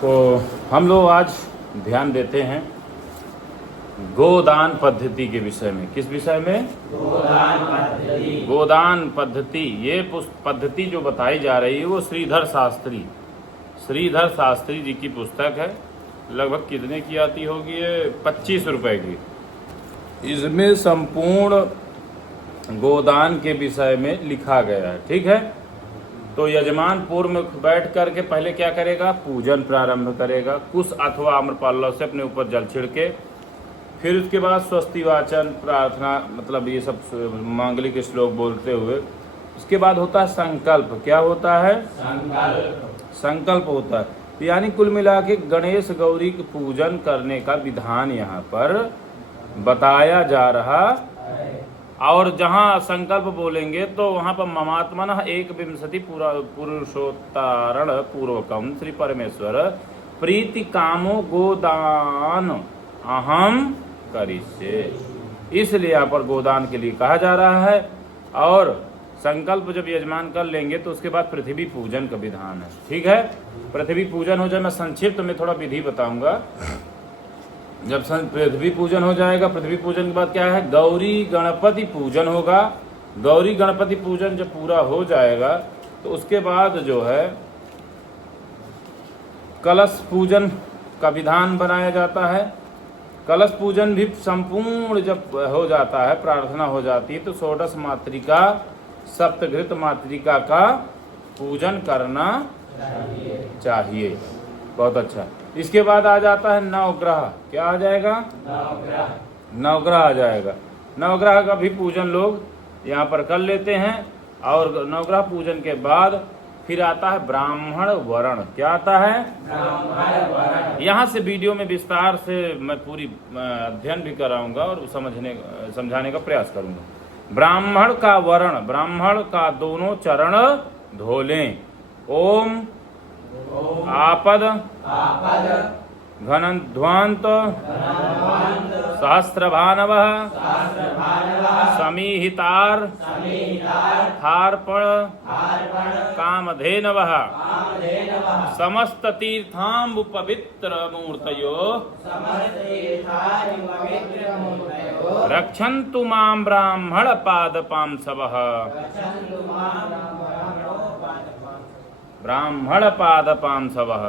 तो हम लोग आज ध्यान देते हैं गोदान पद्धति के विषय में। किस विषय में? गोदान पद्धति। गोदान पद्धति। ये पद्धति जो बताई जा रही है वो श्रीधर शास्त्री जी की पुस्तक है। लगभग कितने की आती होगी? ये 25 रुपए की। इसमें संपूर्ण गोदान के विषय में लिखा गया है। ठीक है। तो यजमान पूर्व में बैठ करके पहले क्या करेगा? पूजन प्रारंभ करेगा। कुश अथवा आम्रपाल्लव से अपने ऊपर जल छिड़के, फिर उसके बाद स्वस्ति वाचन, प्रार्थना, मतलब ये सब मांगलिक श्लोक बोलते हुए उसके बाद होता है संकल्प। क्या होता है? संकल्प होता है। यानी कुल मिला के गणेश गौरी के पूजन करने का विधान यहाँ पर बताया जा रहा। और जहाँ संकल्प बोलेंगे तो वहाँ पर ममात्मन 21 पुरुषोत्तारण पूर्वकम श्री परमेश्वर प्रीति कामो गोदान अहम करिष्ये। इसलिए यहाँ पर गोदान के लिए कहा जा रहा है। और संकल्प जब यजमान कर लेंगे तो उसके बाद पृथ्वी पूजन का विधान है। ठीक है। पृथ्वी पूजन हो जाए, मैं संक्षिप्त में थोड़ा विधि बताऊंगा। जब पृथ्वी पूजन हो जाएगा, पृथ्वी पूजन के बाद क्या है? गौरी गणपति पूजन होगा। गौरी गणपति पूजन जब पूरा हो जाएगा तो उसके बाद जो है कलश पूजन का विधान बनाया जाता है। कलश पूजन भी संपूर्ण जब हो जाता है, प्रार्थना हो जाती है, तो षोडश मातृका, सप्तघृत मातृका का पूजन करना चाहिए। बहुत अच्छा। इसके बाद आ जाता है नवग्रह। क्या आ जाएगा? नवग्रह आ जाएगा। नवग्रह का भी पूजन लोग यहाँ पर कर लेते हैं। और नवग्रह पूजन के बाद फिर आता है ब्राह्मण वरण। क्या आता है? ब्राह्मण वरण। यहाँ से वीडियो में विस्तार से मैं पूरी अध्ययन भी कराऊंगा और समझाने का प्रयास करूंगा। ब्राह्मण का वरण, ब्राह्मण का दोनों चरण धो लें। ओम आपद घनध्वांत सहस्रभानवः समीहितार थार्पण कामधेनवः समस्त तीर्थाम्बु पवित्र मूर्तयो रक्षन्तु मां ब्राह्मण पादपांसवः। ब्राह्मण पादपांसवः।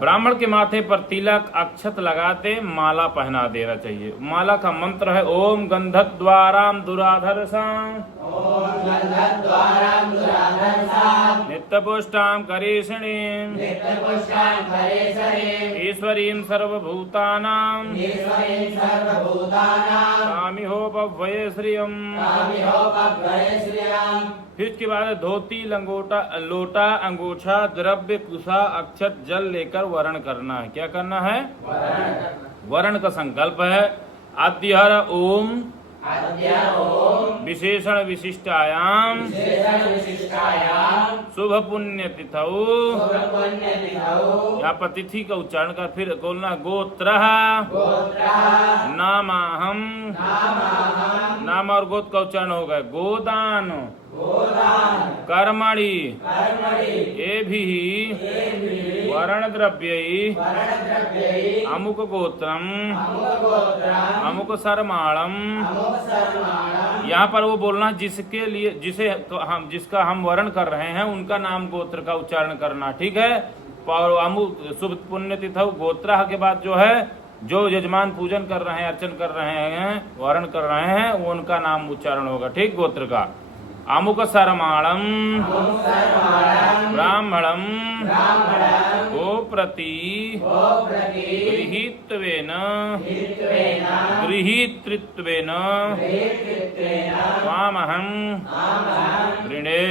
ब्राह्मण के माथे पर तिलक अक्षत लगाते माला पहना देना चाहिए। माला का मंत्र है ओम गंधद्वाराम दुराधरसाम नित्यपुष्टाम करीषणीम ईश्वरीं सर्वभूतानां सामिहोपभये श्रियम्। फिर इसके बाद धोती, लंगोटा, लोटा, अंगूठा, द्रव्य, कुशा, अक्षत, जल लेकर वरण करना है। क्या करना है? वरण का संकल्प है अद्यहर ओम विशेषण विशिष्टायाम शुभ पुण्य तिथौ। यहाँ पर तिथि का उच्चारण कर फिर बोलना गोत्र नामाहम। नाम और गोत्र का उच्चारण होगा गोदान कर्मणि ये भी वरण द्रव्य अमुक गोत्रम अमुक सरमाणम। यहाँ पर वो बोलना जिसके लिए जिसका हम वरण कर रहे हैं उनका नाम गोत्र का उच्चारण करना। ठीक है। और अमुक शुभ पुण्य तिथौ गोत्र के बाद जो है जो यजमान पूजन कर रहे हैं, अर्चन कर रहे हैं, वरण कर रहे हैं, वो उनका नाम उच्चारण होगा। ठीक। गोत्र का अमुक सरमाणम ब्राह्मणम गोप्रति गृहीतृत्वेन स्वामहं ऋणे।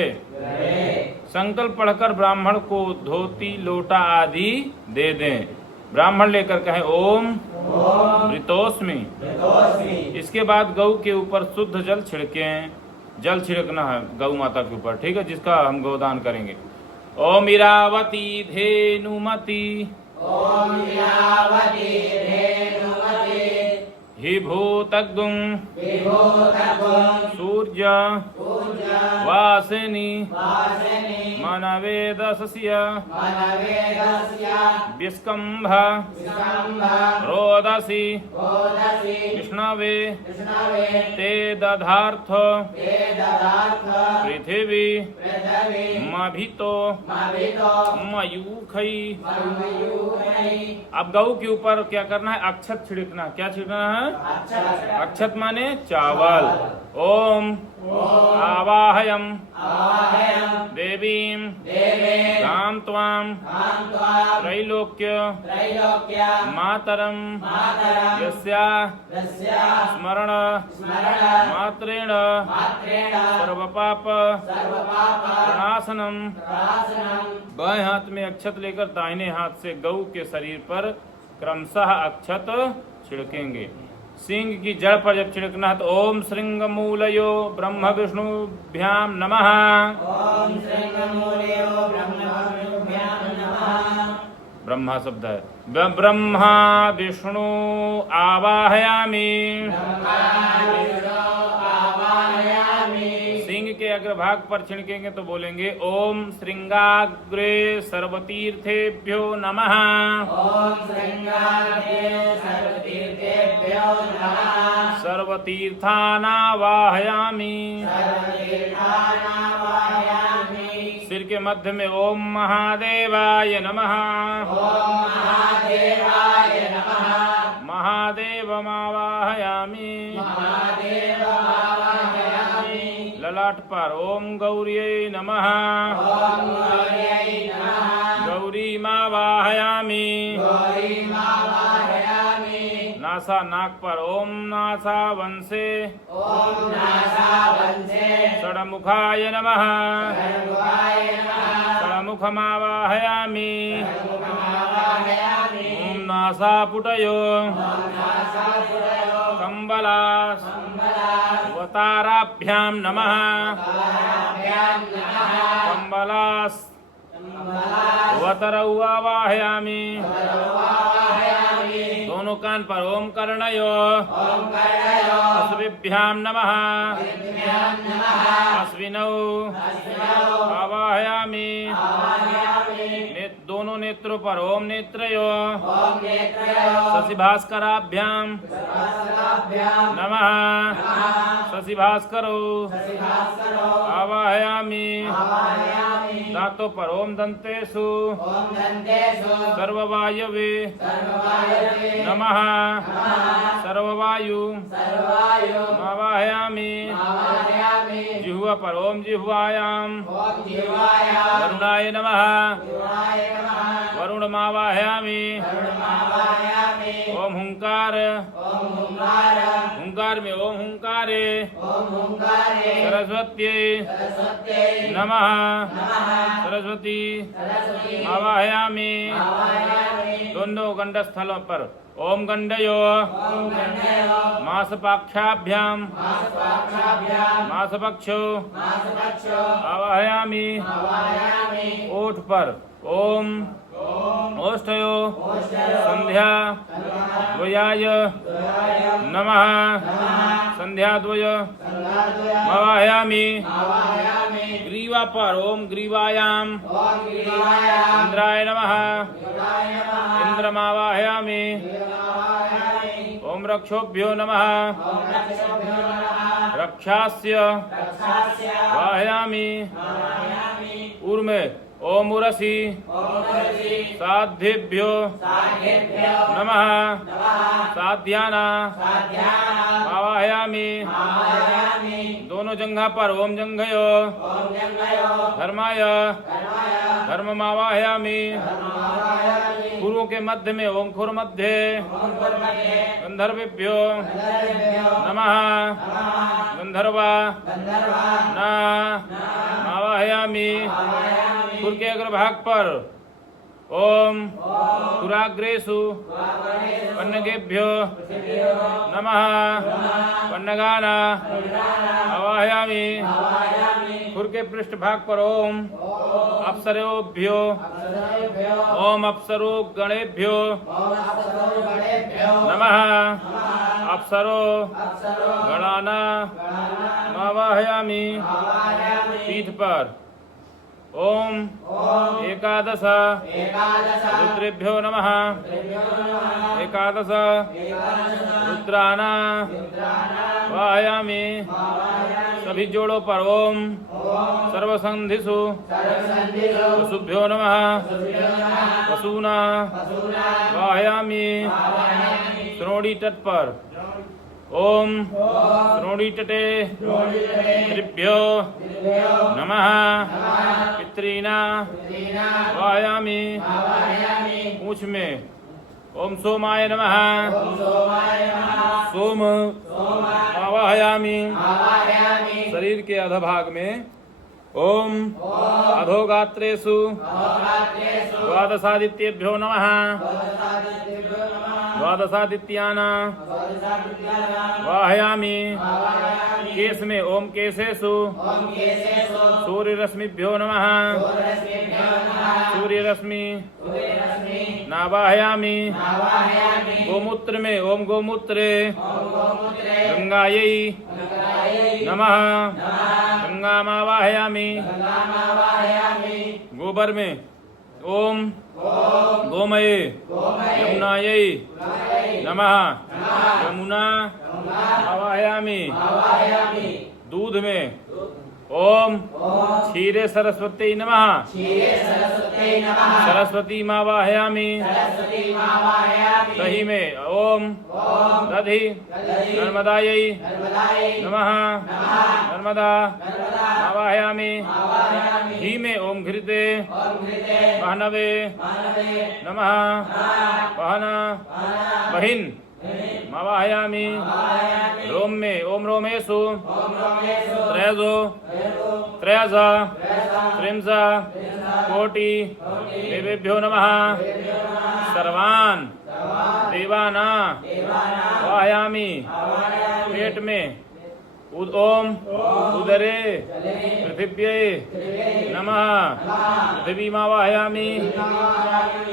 संकल्प पढ़कर ब्राह्मण को धोती, लोटा आदि दे दें। ब्राह्मण लेकर कहें ओम मृतोस्मि। इसके बाद गौ के ऊपर शुद्ध जल छिड़कें। जल छिड़कना है गौ माता के ऊपर। ठीक है। जिसका हम गोदान करेंगे। ओम इरावती धेनुमति हि भूतग्गुं सूर्य वासिनी वासिनी मनवेदस्य मनवेदस्य विस्कम्भ विस्कम्भ रोदसी रोदसी विष्णवे विष्णवे ते दधार्थ ते ददार्थ पृथिवी पृथ्वी मभितो मवितो मयूखई। मयूखै अब गऊ के ऊपर क्या करना है? अक्षत छिड़कना। क्या छिड़कना है? अक्षत अक्षत माने चावल। ओम आवाहयम आवाहयं देवीं देवे गां त्वां तां त्वां त्रैलोक्य त्रैलोक्य मातरं मातरं यस्या यस्या स्मरण स्मरण मात्रेण मात्रेण सर्वपाप सर्वपाप प्रणाशनम। प्रणाशनम् बाएं हाथ में अक्षत लेकर दाहिने हाथ से गऊ के शरीर पर क्रमशः अक्षत छिड़केंगे। सिंह की जड़ पर जब छिड़कना है तो ओम श्रृंग मूलयो ब्रह्म विष्णुभ्याम नमः। ओम श्रीमूलयो ब्रह्मभ्यां नमः। ब्रह्मा शब्द है। ब्रह्मा विष्णु आवाहयामि। सिंह के अग्रभाग पर छिड़केंगे तो बोलेंगे ओम श्रृंगाग्रे सर्वतीर्थेभ्यो नमः। ओम श्रृंगाग्रे सर्वतीर्थेभ्यो नमः। सर्वतीर्थानावाहयामि। सर्वतीर्थानावाहयामि। सिर के मध्य में ओम महादेवाय नमः। ओम महादेवाय नमः। महादेवमावाहयामि। महादेवमावाहयामि। ललाट पर ओम गौर्यै नमः। ओम गौर्यै नमः। गौरीमावाहयामि। गौरीमावाहयामि। नासा नाक पर ओम नासा वंशे ओम नासावंशे षडमुखाय नमः। सर्वाय नमः। षडमुखमावाहयामि। सर्वमावाहयामि। ओम नासापुटयो ओम नासापुरयो कम्बलास कम्बलास वताराभ्यां नमः। ताराभ्यां नमः। कम्बलास कम्बलास वतरौ आवाहयामि। सर्वावाहयामि। दोनों कान पर ओम कर्णयो ओम कर्णयो अश्विभ्यां नमः। विभ्यां नमः। अश्विनौ अस्मिनौ आवाहयामि। आवाहयामि। दोनों नेत्रों पर ओम नेत्रयो ओम नेत्रयो शशिभास्कराभ्यां सर्वसलाभ्यां नमः। शशिभास्करो शिवासरो आवाहयामि। आवाहयामि। दांतों पर ओम दंतेषु ओम दन्तेषु सर्ववायवे सर्ववायवे नमः। सर्ववायु सर्वायु आवाहयामि। आवाहयामि। जिह्वा पर ओम जिह्वायां ओम जीवाया वरुणाय नमः। शिवाय नमः। वरुणमावाहयामि। वरुणमावाहयामि। ओम हुंकार ओम हुंकार हुंकार में ओम हुंकारे ओम हुंकारे सरस्वत्यै सरस्वत्यै नमः। नमः। सरस्वती सरस्वती आवाहयामि। आवाहयामि। दोनों गंडस्थलों पर ओम गंडयो ओम गण्डयो मासपाक्षाभ्यां मासपाक्षाभ्यां मासपक्षो मासपक्षो आवाहयामि। आवाहयामि। ओठ पर ओम ओष्ठयो संध्या द्वयाय नमः। संध्याद्वय आवाहयामि। आवाहयामि। ग्रीवा पर ओम ग्रीवायां ओम ग्रीवायां इंद्राय नमः। शिवाय नमः। इंद्रमावाहयामि। आवाहयामि। ओम रक्षोभ्यो नमः। ओम रक्षोभ्यो नमः। रक्षास्य रक्षास्य वाहयामि। आवाहयामि। ऊर्मे ओम उरसी ओम रसि साध्येभ्यो साध्येभ्यो नमः। नमः। साध्याना साध्यानां आवाहयामि। आवाहयामि। दोनों जंघा पर ओम जंघयो ओम जंगयो धर्माय कर्माय धर्ममावाहयामि। धर्ममावाहयामि। खुरों के मध्य में ओम खुर मध्ये ओम कुर्मते गंधर्वेभ्यो गन्धर्वेभ्यो नमः। नमः। गंधर्वा गन्धर्वा न आवाहयामि। आवाहयामि। खुर के अग्रभाग पर ओम खुराग्रेषु पन्नगेभ्यो नमः। पन्नगाना आवाहयामि। खुर के पृष्ठ भाग पर ओम अप्सरोभ्यो ओम अप्सरो गणेभ्यो नमः। अप्सरो गणाना आवाहयामि आवाहयामि पीठ पर। ओम एकादश रुद्रेभ्यो नमः। एकादश रुद्राना वाहयामि। सभी जोड़ों पर ओम सर्वसंधिषु वसुभ्यो नमः। वसूना वाहयामि। श्रोणी तट पर ओम श्रोणी तटे त्रिभ्यो नमः। पितृना वाहयामि। पूंछ में ओम सोमाय नमः। सोम आवाहयामि। शरीर के अधभाग में ओम अधोगात्रेषु द्वादशादित्येभ्यो नमः। द्वादशादित्याना वाहयामि। केश में ओम केशेषु सूर्यरश्मिभ्यो नमः। सूर्यरश्मि नावाहयामि। गोमूत्र में ओम गोमूत्रे गंगायै नमः। गंगामावाहयामि। गोबर में ओम गोमये यमुनायै नमः। यमुना आवाहयामि। दूध में ओम क्षीरे सरस्वती नमः। सरस्वती मावाहयामि। दही में ओम दधि नर्मदायै नमः। नर्मदा आवाहयामि। घी में ओम घृते बहनवे नमः। बहन बहिन मावाहयामि। रोम में ओम रोमेषु त्रयजो त्रयजा त्रिंजा कोटि देवेभ्यो नमः। सर्वान् देवाना वाहयामि। पेट में ओम उदरे पृथिव्यै नमः। पृथिवीमावाहयामि।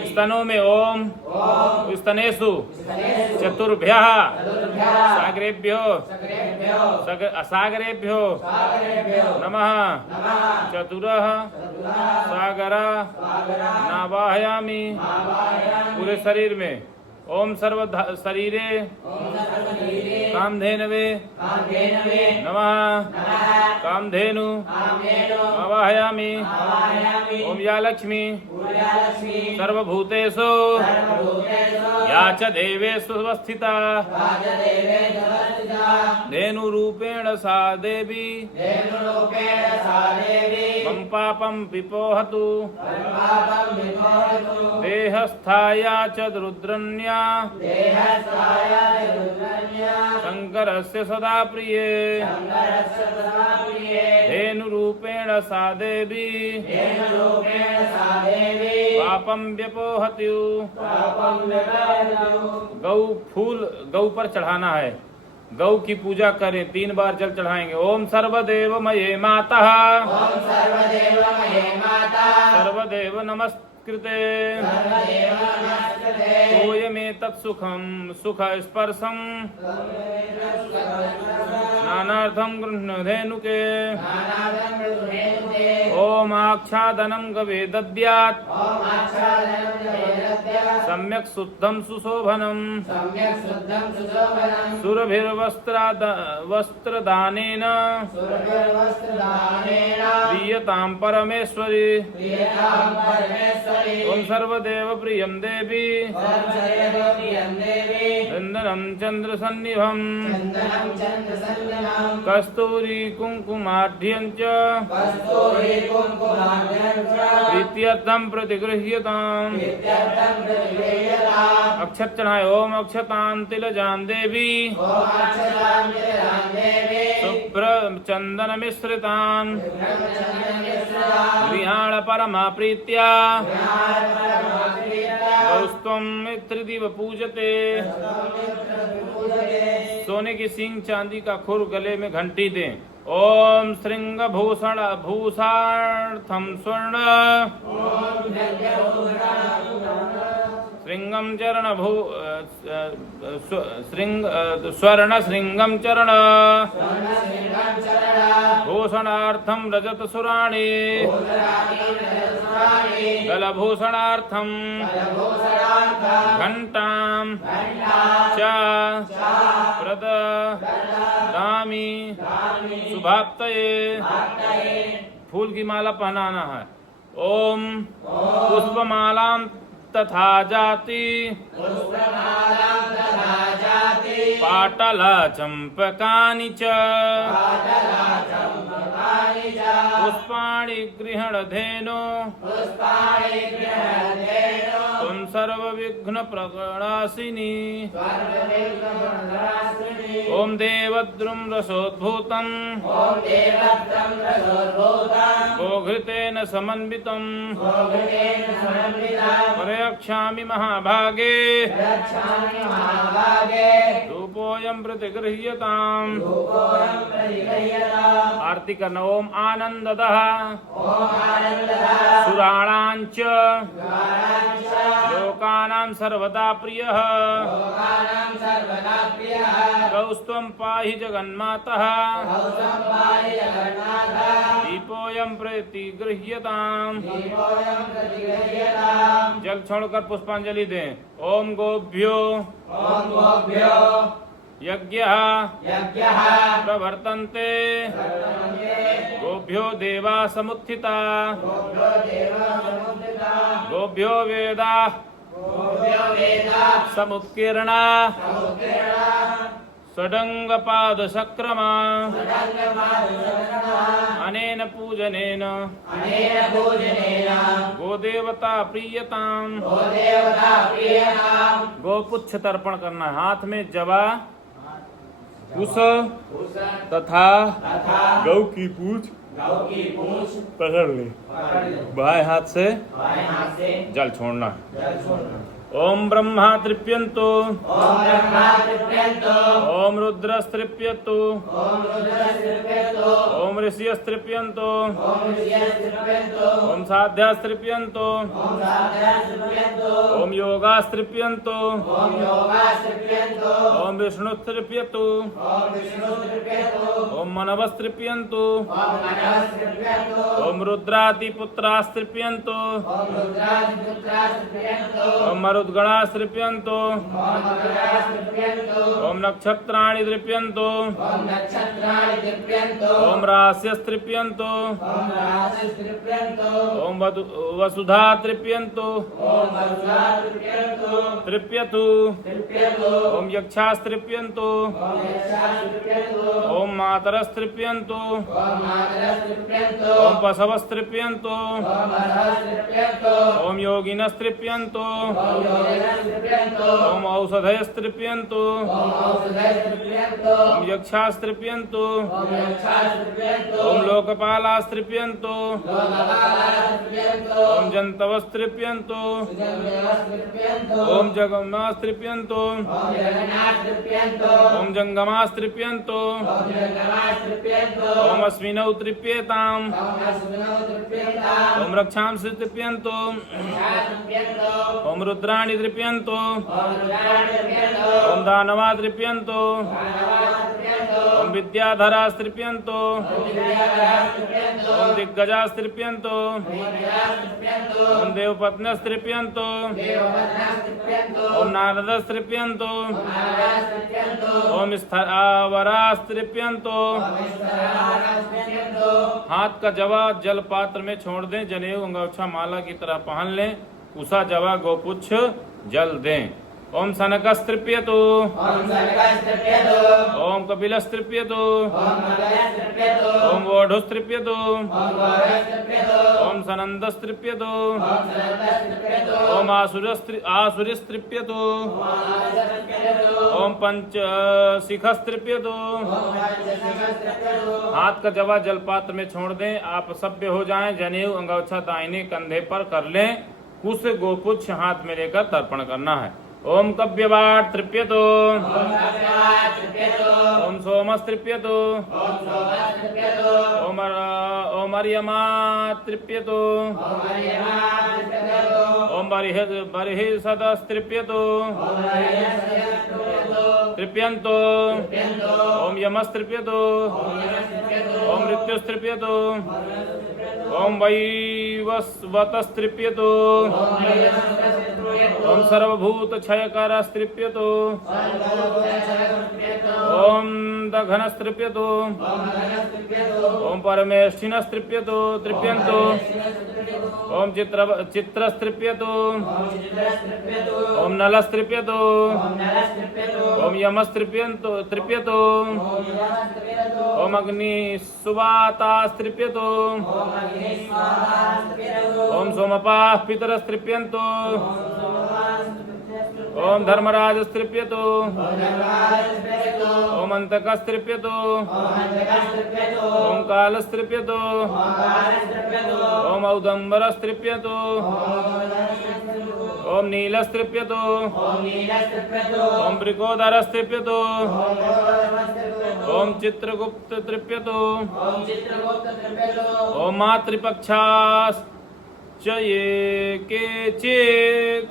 स्तनों में ओम स्तनेषु चतुर्भ्यः सागरेभ्यो सागरेभ्यो नमः। चतुरः सागरा नावाहयामि। पूरे शरीर में ओम सर्व शरीरे कामधेनवे नमः। कामधेनु आवाहयामि। ओम या लक्ष्मी सर्वभूतेषु या च देवेषु वस्थिता धेनुरूपेण सा देवी मम पापं विपोहतु। देहस्थाया च रुद्रन्या शंकरस्य सदा प्रिये धेनुरूपेण सा देवी पापं व्यपोहतु। गौ फूल गौ पर चढ़ाना है। गौ की पूजा करें। 3 बार जल चढ़ाएंगे। ओम सर्वदेवमये मातः सर्वदेव नमस्कृते तोयमेतत् सुखं सुख स्पर्शं नानार्थं गृह्णधेनुके। ओम आच्छादनं गवे दद्यात् सम्यक् शुद्धं सुशोभनं सुरभिर्वस्त्रदानेन प्रीयतां परमेश्वरी। ओम सर्वदेव प्रियं देवी चन्दनं चन्द्रसन्निभं कस्तूरी कुङ्कुमाढ्यं च प्रीत्यर्थं प्रतिगृह्यताम्। अक्षत चढ़ाए। ओम अक्षतां तिलजां देवी शुभ्र चंदन मिश्रितान् गृहाण परमा प्रीत्या गौस्त्वं मित्रदिव पूजते। सोने की सींग चांदी का खुर गले में घंटी दें। ओम श्रृंग भूषण भूषार्थम स्वर्ण श्रृंगम चरण भू श्रृंग स्वर्ण श्रृंगम चरण भूषणार्थं रजतसुराणि दलभूषणार्थं घंटां च प्रददामि शुभाप्तये। फूल की माला पहनाना है। ओम पुष्पमालां तथा जाति पाटल चंपकानि च पुष्पाणि गृह्णधेनो त्वं सर्वविघ्न प्रणाशिनी। ओम देवद्रुम रसोद्भूतं गोघृतेन समन्वितं प्रयच्छामि महाभागे धूपोऽयं प्रतिगृह्यताम्। आरती करना। ओम आनंददः सुराणांच लोकानां सर्वदा प्रियः गौस्त्वं पाहि जगन्मातः दीपोऽयं प्रतिगृह्यताम्। जल छोड़कर पुष्पांजलि दें। ओम गोभ्यो यज्ञः प्रवर्तन्ते गोभ्यो देवा समुत्थिता गोभ्यो वेदा समुत्कीर्णा षडङ्गपादशक्रमा अनेन पूजनेन गोदेवता प्रीयताम्। गोपुच्छ तर्पण करना है। हाथ में जवा कुश तथा गौ की पूंछ पकड़ ले। बाएं हाथ से जल छोड़ना। ओम ब्रह्मा तृप्यन्तु ओम रुद्रस्तृप्यन्तु ओम ऋषयस्तृप्यन्तु ओम साध्यास्तृप्यन्तु ओम योगास्तृप्यन्तु ओम विष्णुस्तृप्यन्तु ओम मनवस्तृप्यन्तु ओम रुद्रादिपुत्रास्तृप्यन्तु ओम मरुद्गणास्तृप्यन्तु ओम नक्षत्राणि तृप्यन्तु ओम रास्यस्तृप्यन्तु ओम वसुधा तृप्यन्तु तृप्यतु ओम यक्षास्तृप्यन्तु ओम मातरस्तृप्यन्तु ओम पशवस्तृप्यन्तु ओम योगिनस्तृप्यन्तु ओम औषधयस्तृप्यन्तु ओम यक्षास्तृप्यन्तु ओम लोकपालास्तृप्यन्तु ओम जन्तवस्तृप्यन्तु ओम जगन्नास्तृप्यन्तु ओम जंगमास्तृप्यन्तु ओम अश्विनौ तृप्येताम् ओम रक्षांसि तृप्यन्तु ओम रुद्राणि तृप्यन्तु ओम दानवा तृप्यन्तु ओम विद्याधरास्तृप्यन्तु ओम दिग्गजास्तृप्यन्तु ओम देवपत्न्यस्तृप्यन्तु ओम नारदस्तृप्यन्तु ओम स्थावरास्तृप्यन्तु। हाथ का जवा जल पात्र में छोड़ दें। जनेऊ अंगोछा माला की तरह पहन लें। उषा जवा गोपुच्छ जल दें। ओम सनकस्तृप्यतु ओम कपिलस्तृप्यतु ओम वोढुस्तृप्यतु ओम सनन्दस्तृप्यतु ओम आसुरिस्तृप्यतु ओम पंचशिखस्तृप्यतु। हाथ का जवा जल पात्र में छोड़ दें। आप सभ्य हो जाएं। जनेऊ अंगोछा दाहिने कंधे पर कर लें। कुश गोपुच्छ हाथ में लेकर तर्पण करना है। ओम कव्यवाट तृप्यतु ओम सोमस्तृप्यतु ओम अर्यमा तृप्यतु ओम ओम बर्हिषदस्तृप्यतो तृप्यन्तो ओम यमस्तृप्यतो ओम मृत्युस्तृप्यतो ओम वैवस्वतस्तृप्यतो ओम सर्वभूतक्षयकारस्तृप्यतो ओम दघनस्तृप्यतो ओम परमेष्ठिनस्तृप्यतो तृप्यन्तो ओम चित्रस्तृप्यतो ओम नलस्तृप्यतो ओम यमस्तृप्यन्तो तृप्यतो ओम अग्निसुवातास्तृप्यतो ओम सोमपाः पितरस्तृप्यन्तो ओम धर्मराजस्तृप्यतो ओम अंतकस्तृप्यतो ओम कालस्तृप्यतो ओम औदंबरस्तृप्यतो ओम नीलस्तृप्यतो ओम वृकोदरस्तृप्यतो ओम चित्रगुप्ततृप्यतो ओम मातृपक्षाश्च ये केचित्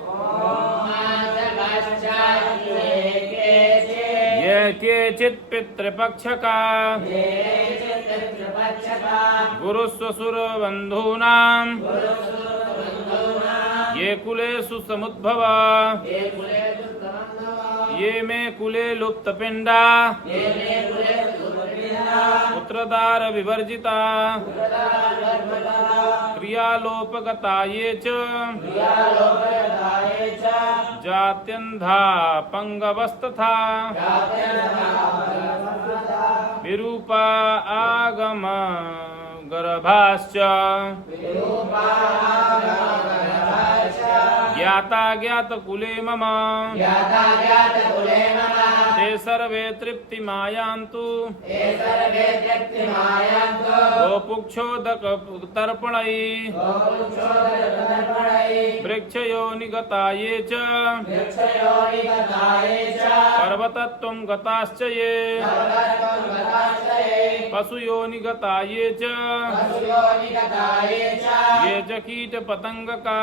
ये केचित् पितृपक्षका गुरुस्वसुरबन्धूनां ये कुलेषु समुद्भवा ये मे कुले लुप्तपिण्डा पुत्रदार विवर्जिता क्रियालोपगता ये च जात्यन्धा पंगवस्तथा विरूपा आगम गर्भाश्च ज्ञाता ज्ञात कुले मम ते सर्वे तृप्तिमायान्तु गोपुक्षोदक तर्पणै वृक्षयो निगता ये च पर्वतत्वं गताश्च ये पशुयो निगता ये च ये च कीटपतंगका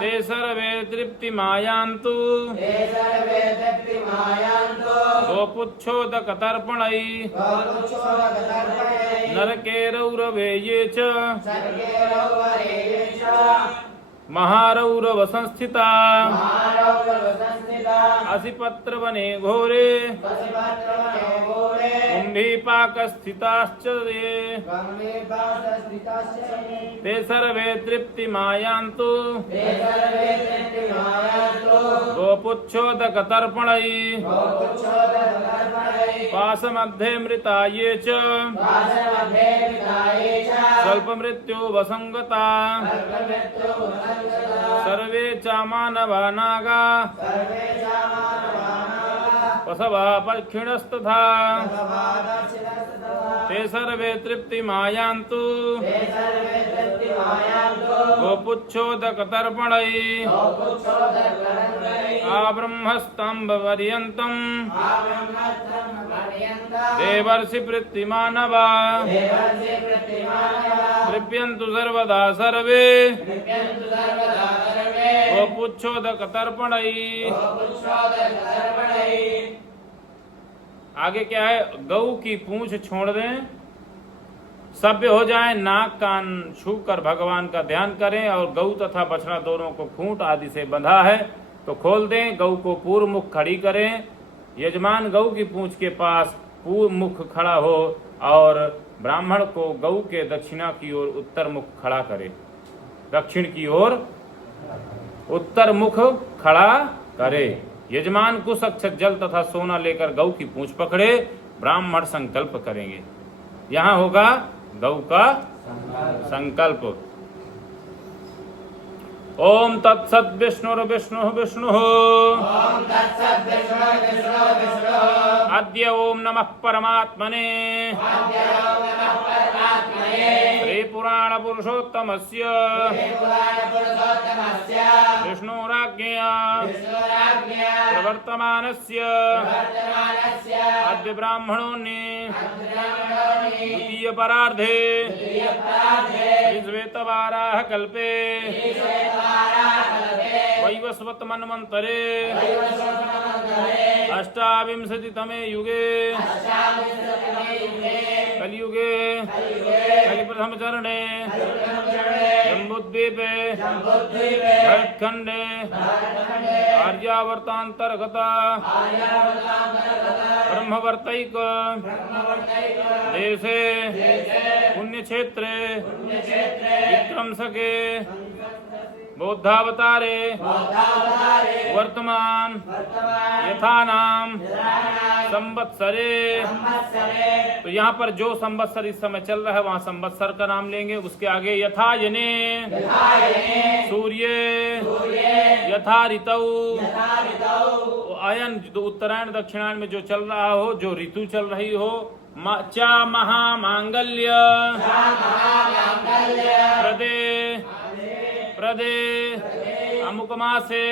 ते सर्वे तृप्तिमायान्तु गोपुच्छोदक तर्पणै नरकेरौरवे ये च महारौरव संस्थिता असिपत्रवने घोरे कुम्भीपाकस्थिताश्च ये ते सर्वे तृप्तिमायान्तु गोपुच्छोदक तर्पणै पाशमध्ये मृता ये च स्वल्पमृत्यो वसंगता सर्वे च मानवा नागा पशवः पक्षिणस्तथा ते सर्वे तृप्तिमायान्तु गोपुच्छोदक तर्पणै आब्रह्मस्तम्भपर्यन्तम् देवर्षि पृथ्वीमानवा तृप्यन्तु सर्वदा सर्वे गोपुच्छोदक तर्पणै। आगे क्या है, गऊ की पूंछ छोड़ दें, सभ्य हो जाएं, नाक कान छू कर भगवान का ध्यान करें और गऊ तथा बछड़ा दोनों को खूंट आदि से बंधा है तो खोल दें। गऊ को पूर्व मुख खड़ी करें। यजमान गऊ की पूंछ के पास पूर्व मुख खड़ा हो और ब्राह्मण को गऊ के दक्षिणा की ओर उत्तर मुख खड़ा करे। दक्षिण की ओर उत्तर मुख खड़ा करे। यजमान कुछ अक्षत जल तथा सोना लेकर गऊ की पूंछ पकड़े। ब्राह्मण संकल्प करेंगे। यहाँ होगा गऊ का संकल्प। ओम तत्सत विष्णुर्विष्णु विष्णु अद्य ओम नमः परमात्मने श्री पुराण पुरुषोत्तम पुरुषोत्तमस्य विष्णुराज्ञया प्रवर्तमानस्य अद्य ब्राह्मणोऽन्ये द्वितीय परार्धे श्वेतवाराह कल्पे वैवस्वत मन्वन्तरे अष्टाविंशतितमे युगे कलियुगे कलिप्रथम चरणे जम्बूद्वीपे भरतखण्डे आर्यावर्तान्तर्गत ब्रह्मवर्तैक देशे पुण्यक्षेत्रे विक्रमसके बौद्धावतारे वर्तमान यथानाम संवत्सरे। तो यहाँ पर जो संवत्सर इस समय चल रहा है वहाँ संवत्सर का नाम लेंगे। उसके आगे यथा यने सूर्य यथा ऋतौ अयन जो उत्तरायण दक्षिणायन में जो चल रहा हो, जो ऋतु चल रही हो। चा महामांगल्य प्रदे प्रदे अमुक मासे।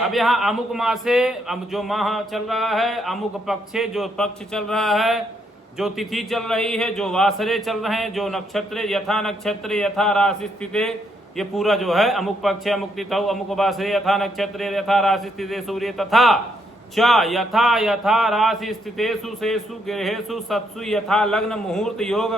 अब यहाँ अमुक मासे, अब जो माह चल रहा है, अमुक पक्षे जो पक्ष चल रहा है, जो तिथि चल रही है, जो वासरे चल रहे हैं, जो नक्षत्र यथा नक्षत्र यथा राशि स्थिते, ये पूरा जो है अमुक पक्ष अमुक तिथौ अमुक वासरे यथा नक्षत्र यथा राशि स्थिते सूर्य तथा च यथा यथा राशि स्थितेषु सेषु गृहेषु सत्सु यथा लग्न मुहूर्त योग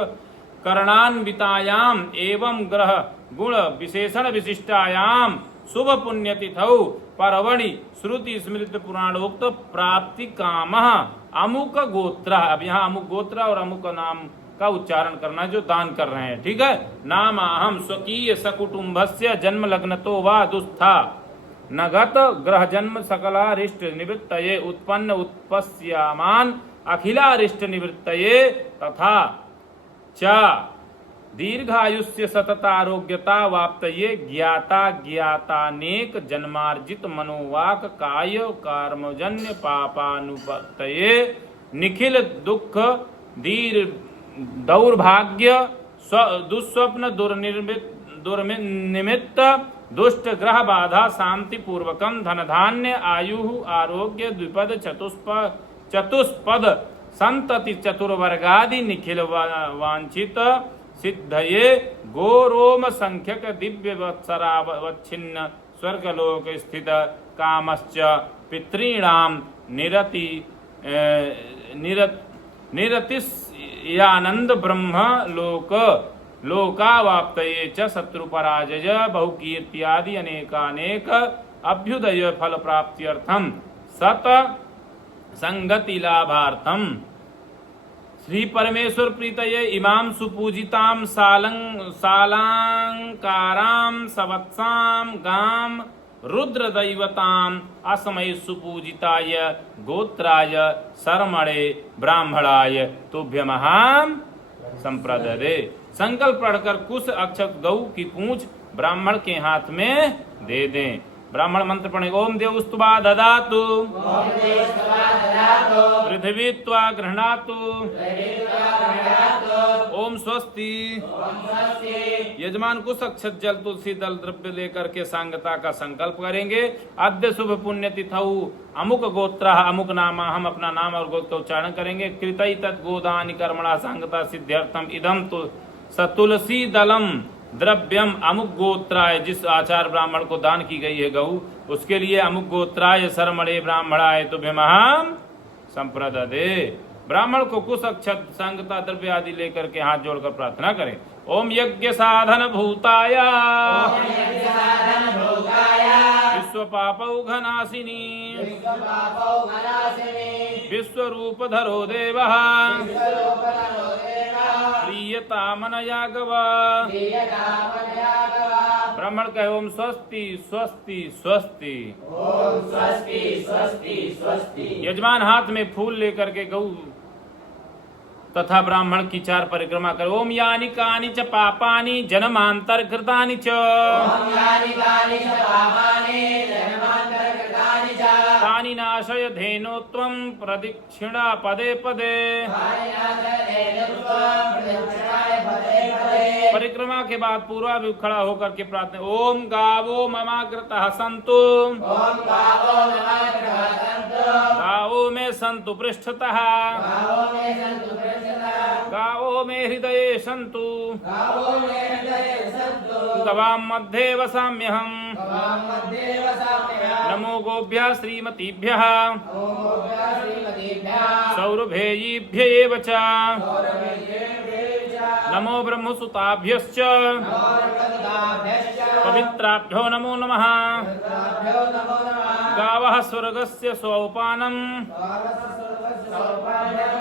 करणान्वितायाम एवं ग्रह गुण विशेषण विशिष्टायाम शुभ पुण्यतिथौ पर्वणि श्रुति स्मृति पुराणोक्त प्राप्ति काम अमुक गोत्र। अब यहाँ अमुक गोत्र और अमुक नाम का उच्चारण करना है जो दान कर रहे हैं, ठीक है। नाम अहम स्वकीय सकुटुम्बस्य जन्म लग्नतो वा दुस्था नगत ग्रह जन्म सकलारिष्ट निवृत्तये उत्पन्न उत्पस्यमान अखिलारिष्ट निवृत्तये तथा च दीर्घायुष्य सततारोग्यता वाप्तये ज्ञाता ज्ञातानेक जन्मार्जित मनोवाक काय कर्मजन्य पापानुपत्तये निखिल दुख दीर दौर्भाग्य दुस्वप्न दुर्निमित्त दुष्ट ग्रह बाधा शांति पूर्वकम धन धान्य आयु आरोग्य द्विपद चतुष्पद संतति चतुर्वर्गादि निखिल वांछित सिद्धये गोरोम संख्यक दिव्य वत्सरावच्छिन्न स्वर्गलोक स्थित कामश्च पितॄणाम निरतिस्यानंद ब्रह्म लोकावाप्तये च शत्रुपराजय बहुकीर्त्यादि अनेकानेक अभ्युदय फल प्राप्त्यर्थम सत संगति लाभार्थम श्री परमेश्वर प्रीतये इमाम सुपूजिताम सालंकाराम सवत्साम गाम रुद्र दैवताम असमय सुपूजिताय गोत्राय शर्मणे ब्राह्मणाय तुभ्यमहाम संप्रददे। संकल्प पढ़कर कुश अक्षत गौ की पूंछ ब्राह्मण के हाथ में दे दें। ब्राह्मण मंत्र पढ़े। ओम देवस्तुवा ददातु पृथ्वी त्वा गृह्णातु ओम स्वस्ति। यजमान कुछ अक्षत जल तुलसी दल द्रव्य लेकर के सांगता का संकल्प करेंगे। अद्य शुभ पुण्य तिथौ अमुक गोत्र अमुक नाम, हम अपना नाम और गोत्र उच्चारण करेंगे। कृतई तत् गोदान कर्मणा सांगता सिद्ध्यर्थम इदम तो सतुलसी दलम द्रव्यम अमुक गोत्राय, जिस आचार ब्राह्मण को दान की गई है गऊ उसके लिए अमुक गोत्राय शर्मणे ब्राह्मणाय तुभ्यमहाम संप्रददे। ब्राह्मण को कुछ अक्षत सांगता द्रव्य आदि लेकर के हाथ जोड़कर प्रार्थना करें। ओम यज्ञ साधन भूताय विश्व पापौघनाशिनी विश्वरूप धरो देव प्रियतामनया गवा। ब्राह्मण कहे ओम स्वस्ति स्वस्ति स्वस्ति। ओम स्वस्ति स्वस्ति स्वस्ति। यजमान हाथ में फूल लेकर के गौ तथा ब्राह्मण की चार परिक्रमा करे। ओम यानि कानि च पापानि जन्मांतर कृतानि च। ओम यानि कानि च पापानि जन्मांतर कृतानि च। तानि नाशय धेनो त्वं प्रदक्षिणा पदे पदे। परिक्रमा के बाद पूर्वाभिमुख खड़ा होकर के प्रार्थना। ओम गावो ममाग्रतः सन्तु, गावो में सन्तु पृष्ठतः, गावो में हृदये सन्तु, गवां मध्ये वसाम्यहम्। नमो गोभ्यः श्रीमतीभ्यः सौरभेयीभ्य एव च। नमो ब्रह्मसुताभ्यश्च पवित्राभ्यो नमो नमः। गावः स्वर्गस्य सोपानम्,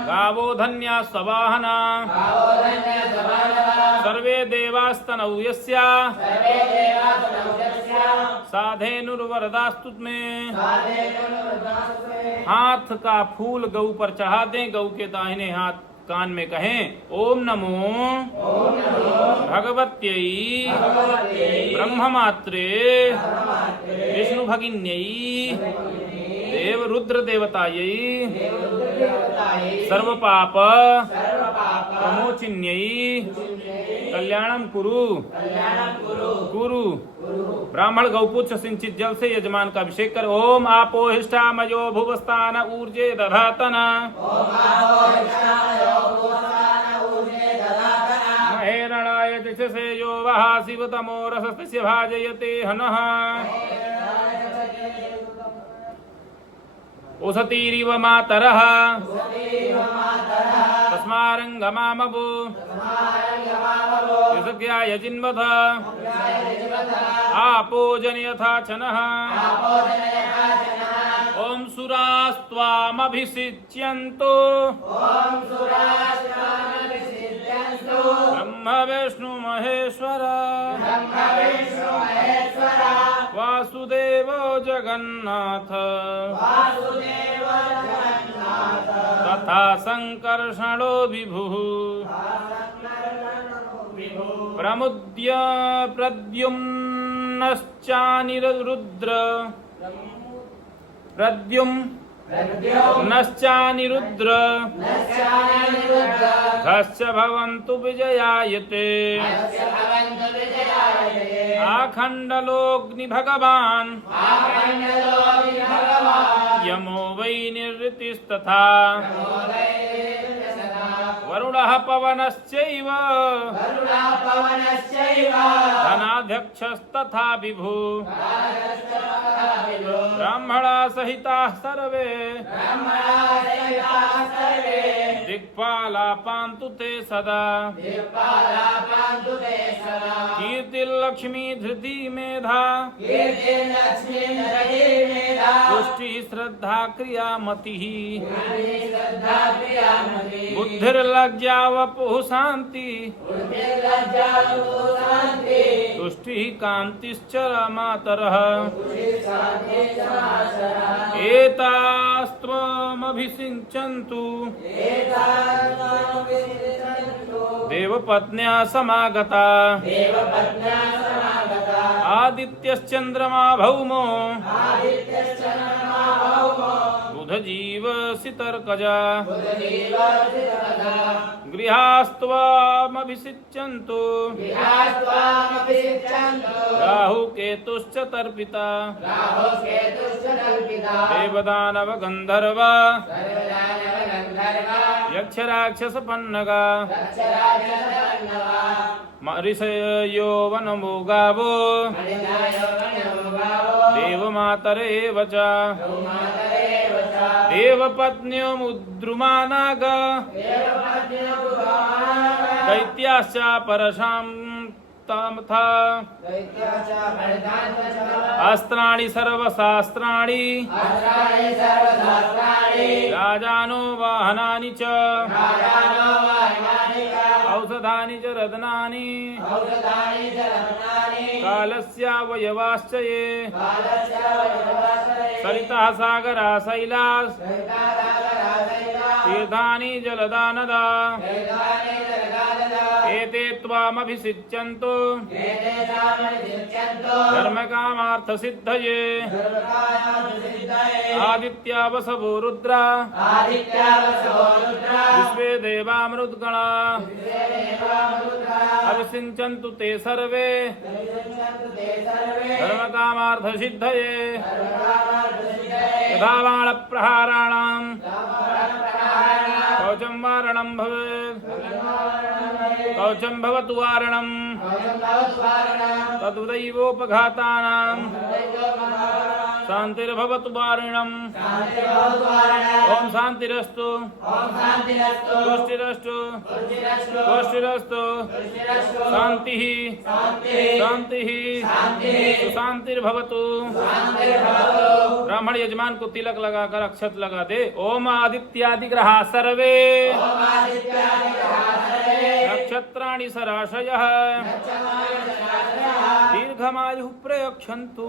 गावो धन्या सवाहना। सर्वे देवास्तनौ यस्य साधेनुर्वरदास्तु मे। हाथ का फूल गऊ पर चढ़ा दें, गऊ के दाहिने हाथ कान में कहें ओम नमो भगवत्यै ब्रह्ममात्रे विष्णु भगिन्यै देव रुद्र देवतायै सर्व पाप प्रमोचिन्यै कल्याणम कुरु कुरु। ब्राह्मण गौपुच्छ सिंचित जल से यजमान का अभिषेक कर। ओम आपो हिष्ठा मयो भुवस्थान ऊर्जे दधातन। महेरणाय दिशसे यो वः शिवतमो रसस्य भाजयते हनः। ओषतीरिव मातरः तस्मारङ्गमामवो यज्ञाय जिन्वथ। आपो जनयथा चनः। ओम सुरास्त्वामभिषिच्यन्तो ब्रह्म विष्णु महेश्वर वासुदेव जगन्नाथ तथा संकर्षणो विभुः। प्रमुद्य प्रद्युम्नश्चानिरुद्र प्रद्युम्नश्चानिरुद्र घश्च भवन्तु विजयायते। आखण्डलोऽग्नि भगवान् यमो वै निरृतिस्तथा। वरुणः पवनश्चैव धनाध्यक्षस्तथा विभु। ब्राह्मणा सहिताः सर्वे दिक्पाला पान्तु ते सदा। कीर्तिर्लक्ष्मी धृति मेधा पुष्टि श्रद्धा क्रिया मतिः। बुद्धिर्लज्जा वपुः शान्ति तुष्टिः कान्तिश्चर मातरः। एतास्त्वमभिषिञ्चन्तु देवपत्न्या समागता। आदित्यश्चन्द्रमा भौमो बुधजीवसितर्कजा। गृहास्त्वामभिषिच्यन्तु राहुकेतुश्च तर्पिता। देवदानव गन्धर्व यक्षराक्षसपन्नगा। ऋषयो वनमो गावो देवमातरे एव च। देवपत्न्यो मुद्रुमानाग दैत्याश्च परशां तथा। अस्त्राणि सर्वशास्त्राणि राजानो वाहनानि च। औषधानि च रत्नानि कालस्यावयवाश्च ये। सरितः सागरा शैलास् तीर्थानि जलदा नदा। एते त्वामभिषिच्यन्तो धर्म कामार्थ सिद्धये आदित्या वसवो रुद्रा विश्वे देवामरुद्गणा अभिषिञ्चन्तु ते सर्वे धर्म कामार्थ सिद्धये यथा बाणप्रहाराणाम् कवचं वारणं भवेत् कवचं भवतु वारणं तद्वदैवोपघातानां शान्तिर्भवतु वारिणम् ॐ शान्तिरस्तु तुष्टिरस्तु पुष्टिरस्तु शान्तिः शान्तिः सुशान्तिर्भवतु। ब्राह्मण यजमान को तिलक लगाकर अक्षत लगा दे। ओम आदित्यादि ग्रहा सर्वे नक्षत्राणि सराशयः दीर्घमायुः प्रयच्छन्तु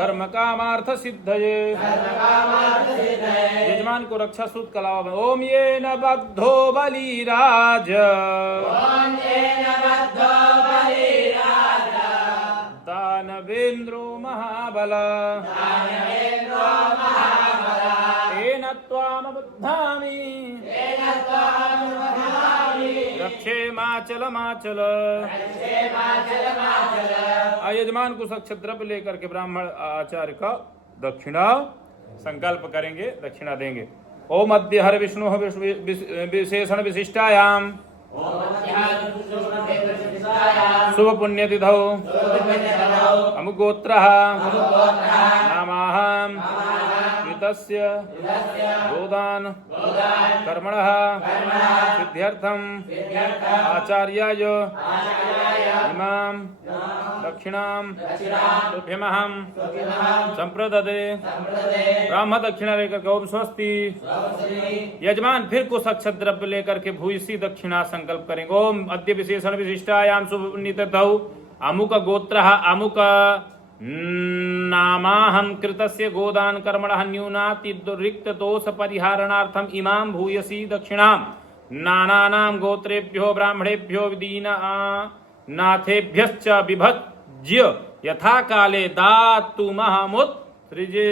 कर्म कामार्थ सिद्धये। यजमान को रक्षा सूत्र कलावा में ओम ये न बद्धो बलिराज दानवेन्द्रो महाबला तेन त्वामबध्नामि रक्षे माचल माचल। यजमान को अक्षत द्रव्य लेकर के ब्राह्मण आचार्य का दक्षिणा संकल्प करेंगे, दक्षिणा देंगे। ओम अद्य हर विष्णु विशेषण विशिष्टायाम शुभ पुण्यतिथौ अमुगोत्रः नामाहं कृतस्य गोदान कर्मणः सिद्ध्यर्थं आचार्याय इमां दक्षिणां तुभ्यमहं संप्रददे। ब्राह्मण दक्षिणा लेकर ओम स्वस्ति। यजमान फिर कुछ अक्षत द्रव्य लेकर के भूयसी दक्षिणा संकल्प करेंगे। ओम अद्य विशेषण विशिष्टायाम शुभ पुण्यतिथौ अमुक गोत्रः अमुक नामाहं कृतस्य गोदान कर्मणः न्यूनातिरिक्त दोष परिहारणार्थम इमां भूयसी दक्षिणां नानानां गोत्रेभ्यो ब्राह्मणेभ्यो विदीना नाथेभ्यश्च विभज्य यथा काले दातुमहमुत्सृजे।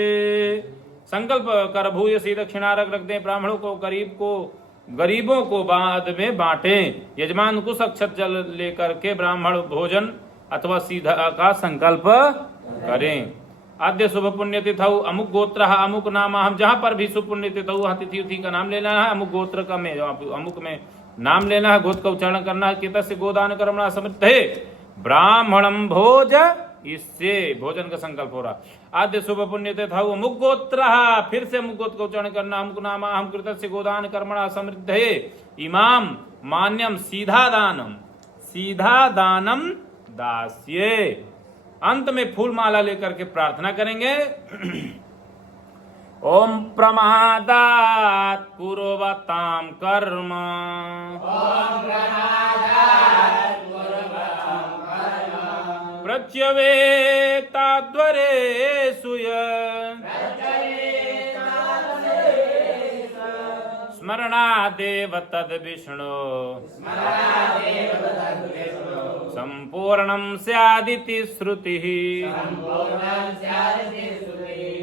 संकल्प कर भूयसी दक्षिणा रख दे। ब्राह्मणों को गरीबों को बाद में बांटे। यजमान कुछ अक्षत जल लेकर के ब्राह्मण भोजन अथवा सीधा का संकल्प करें। आद्य शुभ पुण्यतिथौ अमुक गोत्र अमुक नाम। हम जहाँ पर भी शुभ पुण्यतिथौ तिथि उथि का नाम लेना है। अमुक गोत्र का में अमुक में नाम लेना है। गोत्र का उच्चारण करना है। कितस्य गोदान कर्मणा समृद्धे ब्राह्मणम भोज। इससे भोजन का संकल्प हो रहा। आद्य शुभ पुण्यतिथौ अमुक गोत्र। फिर से अमुक गोत्र का उच्चारण करना। अमुक नाम हम कृतस्य गोदान कर्मणा समृद्धे इमाम मान्यम सीधा दानम दास्ये। अंत में फूल माला लेकर के प्रार्थना करेंगे। ओम प्रमादात् पूर्वतां कर्म प्रच्यवेताद्वरेषु स्मरणादेव तद्विष्णु संपूर्णं स्यादिति श्रुतिः।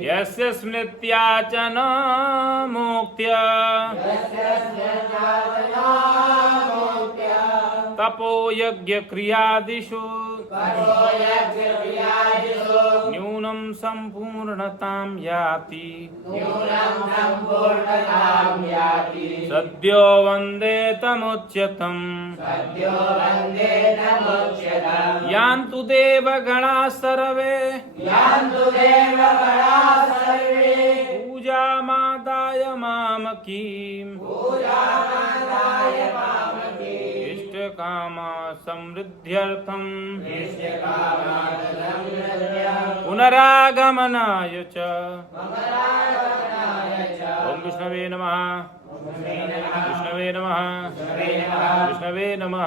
यस्य स्मृत्या च न मुक्त्य तपो यज्ञ क्रियादिषु न्यूनं संपूर्णतां याति। सद्यो वन्दे तमुच्यतम् यान्तु देवगणा सर्वे पूजामादाय मामकीम् इष्टकाम समृद्ध्यर्थम् पुनरागमनाय च। ओम विष्णवे नमः विष्णवे नमः विष्णवे नमः।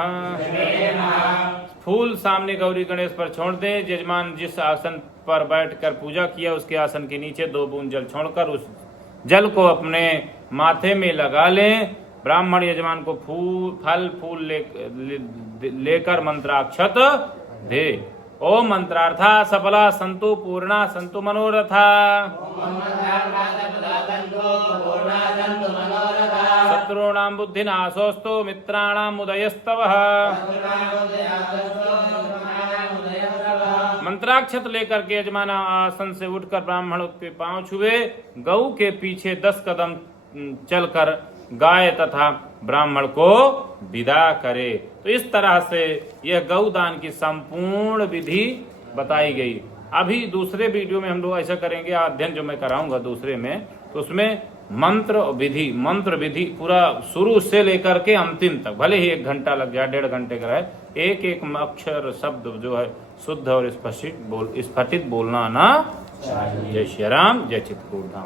फूल सामने गौरी गणेश पर छोड़ दें। यजमान जिस आसन पर बैठकर पूजा किया उसके आसन के नीचे 2 बूंद जल छोड़कर उस जल को अपने माथे में लगा लें। ब्राह्मण यजमान को फल फूल लेकर मंत्राक्षत दे। ओम मंत्रार्था सफला संतु पूर्णा संतु मनोरथा। शत्रूणां बुद्धिनाशोस्तु मित्राणाम् उदयस्तवः। मंत्राक्षत लेकर के यजमान आसन से उठकर ब्राह्मण के पांव छुए, गऊ के पीछे 10 कदम चलकर गाय तथा ब्राह्मण को विदा करे। तो इस तरह से यह गौदान की संपूर्ण विधि बताई गई। अभी दूसरे वीडियो में हम लोग ऐसा करेंगे, अध्ययन जो मैं कराऊंगा दूसरे में, तो उसमें मंत्र विधि पूरा शुरू से लेकर के अंतिम तक, भले ही 1 घंटा लग जाए, 1.5 घंटे का रहे, एक एक अक्षर शब्द जो है शुद्ध और स्फटित बोलना ना चाहिए। जय श्री राम, जय चित्रकूट धाम।